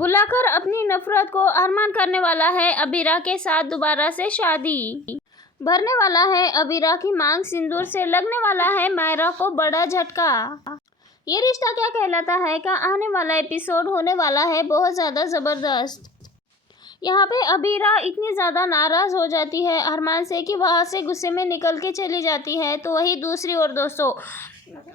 बुलाकर अपनी नफरत को अरमान करने वाला है अबीरा के साथ दोबारा से शादी। भरने वाला है अबीरा की मांग सिंदूर से, लगने वाला है मायरा को बड़ा झटका। ये रिश्ता क्या कहलाता है का आने वाला एपिसोड होने वाला है बहुत ज़्यादा ज़बरदस्त। यहाँ पे अबीरा इतनी ज़्यादा नाराज़ हो जाती है अरमान से कि वहाँ से गुस्से में निकल के चली जाती है। तो वही दूसरी ओर दोस्तों,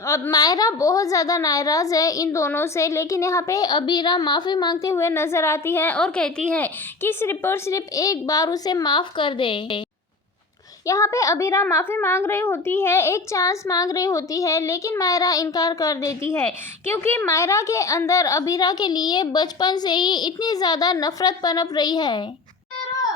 अब मायरा बहुत ज़्यादा नाराज़ है इन दोनों से, लेकिन यहाँ पे अबीरा माफ़ी मांगते हुए नज़र आती है और कहती है कि सिर्फ और सिर्फ एक बार उसे माफ़ कर दे। यहाँ पे अबीरा माफ़ी मांग रही होती है, एक चांस मांग रही होती है, लेकिन मायरा इनकार कर देती है क्योंकि मायरा के अंदर अबीरा के लिए बचपन से ही इतनी ज़्यादा नफरत पनप रही है।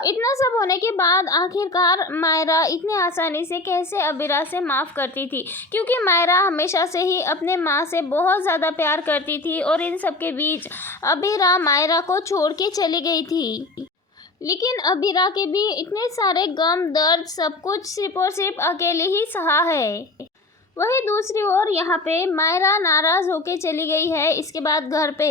इतना सब होने के बाद आखिरकार मायरा इतनी आसानी से कैसे अबीरा से माफ़ करती थी, क्योंकि मायरा हमेशा से ही अपने माँ से बहुत ज़्यादा प्यार करती थी और इन सब के बीच अबीरा मायरा को छोड़ के चली गई थी। लेकिन अबीरा के भी इतने सारे गम दर्द सब कुछ सिर्फ और सिर्फ अकेले ही सहा है। वही दूसरी ओर यहाँ पे मायरा नाराज़ होके चली गई है। इसके बाद घर पे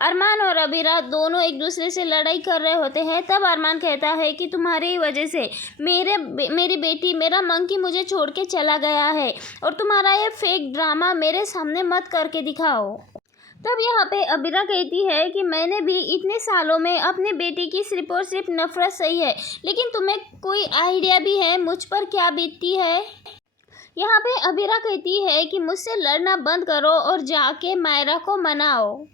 अरमान और अबीरा दोनों एक दूसरे से लड़ाई कर रहे होते हैं। तब अरमान कहता है कि तुम्हारी वजह से मेरी बेटी, मेरा मंकी मुझे छोड़ के चला गया है और तुम्हारा ये फेक ड्रामा मेरे सामने मत करके दिखाओ। तब यहाँ पे अबीरा कहती है कि मैंने भी इतने सालों में अपने बेटी की सिर्फ और सिर्फ नफरत सही है, लेकिन तुम्हें कोई आइडिया भी है मुझ पर क्या बीतती है। यहाँ पे अबीरा कहती है कि मुझसे लड़ना बंद करो और जाके मायरा को मनाओ।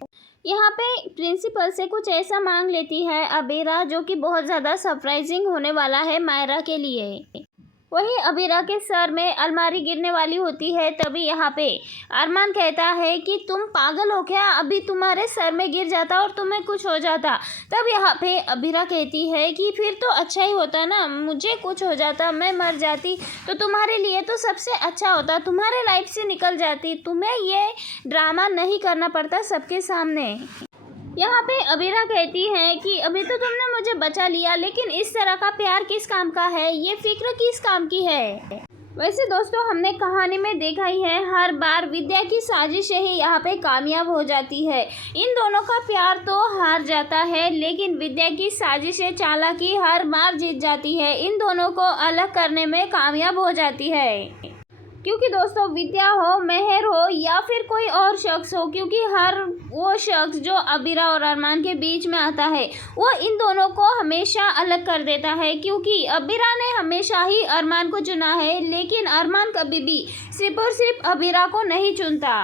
यहाँ पे प्रिंसिपल से कुछ ऐसा मांग लेती है अबीरा जो कि बहुत ज़्यादा सरप्राइजिंग होने वाला है मायरा के लिए। वही अबीरा के सर में अलमारी गिरने वाली होती है। तभी यहाँ पे अरमान कहता है कि तुम पागल हो क्या, अभी तुम्हारे सर में गिर जाता और तुम्हें कुछ हो जाता। तब यहाँ पे अबीरा कहती है कि फिर तो अच्छा ही होता ना, मुझे कुछ हो जाता, मैं मर जाती तो तुम्हारे लिए तो सबसे अच्छा होता, तुम्हारे लाइफ से निकल जाती, तुम्हें ये ड्रामा नहीं करना पड़ता सबके सामने। यहाँ पे अबीरा कहती है कि अभी तो तुमने मुझे बचा लिया, लेकिन इस तरह का प्यार किस काम का है, ये फिक्र किस काम की है। वैसे दोस्तों, हमने कहानी में देखा ही है हर बार विद्या की साजिशें ही यहाँ पे कामयाब हो जाती है। इन दोनों का प्यार तो हार जाता है, लेकिन विद्या की साजिशें चालाकी हर बार जीत जाती है, इन दोनों को अलग करने में कामयाब हो जाती है। क्योंकि दोस्तों, विद्या हो, मेहर हो या फिर कोई और शख्स हो, क्योंकि हर वो शख्स जो अबीरा और अरमान के बीच में आता है वो इन दोनों को हमेशा अलग कर देता है। क्योंकि अबीरा ने हमेशा ही अरमान को चुना है, लेकिन अरमान कभी भी सिर्फ और सिर्फ अबीरा को नहीं चुनता,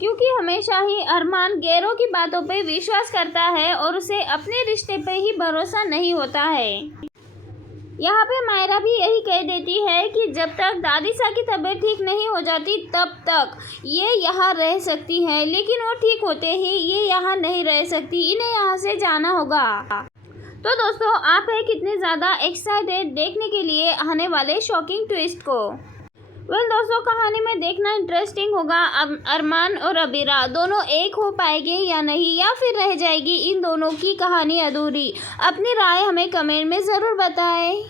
क्योंकि हमेशा ही अरमान गैरों की बातों पे विश्वास करता है और उसे अपने रिश्ते पे ही भरोसा नहीं होता है। यहाँ पे मायरा भी यही कह देती है कि जब तक दादीसा की तबीयत ठीक नहीं हो जाती तब तक ये यहाँ रह सकती हैं, लेकिन वो ठीक होते ही ये यहाँ नहीं रह सकती, इन्हें यहाँ से जाना होगा। तो दोस्तों, आप है कितने ज़्यादा एक्साइटेड देखने के लिए आने वाले शॉकिंग ट्विस्ट को। दोस्तों, कहानी में देखना इंटरेस्टिंग होगा। अब अरमान और अबीरा दोनों एक हो पाएंगे या नहीं, या फिर रह जाएगी इन दोनों की कहानी अधूरी। अपनी राय हमें कमेंट में ज़रूर बताएं।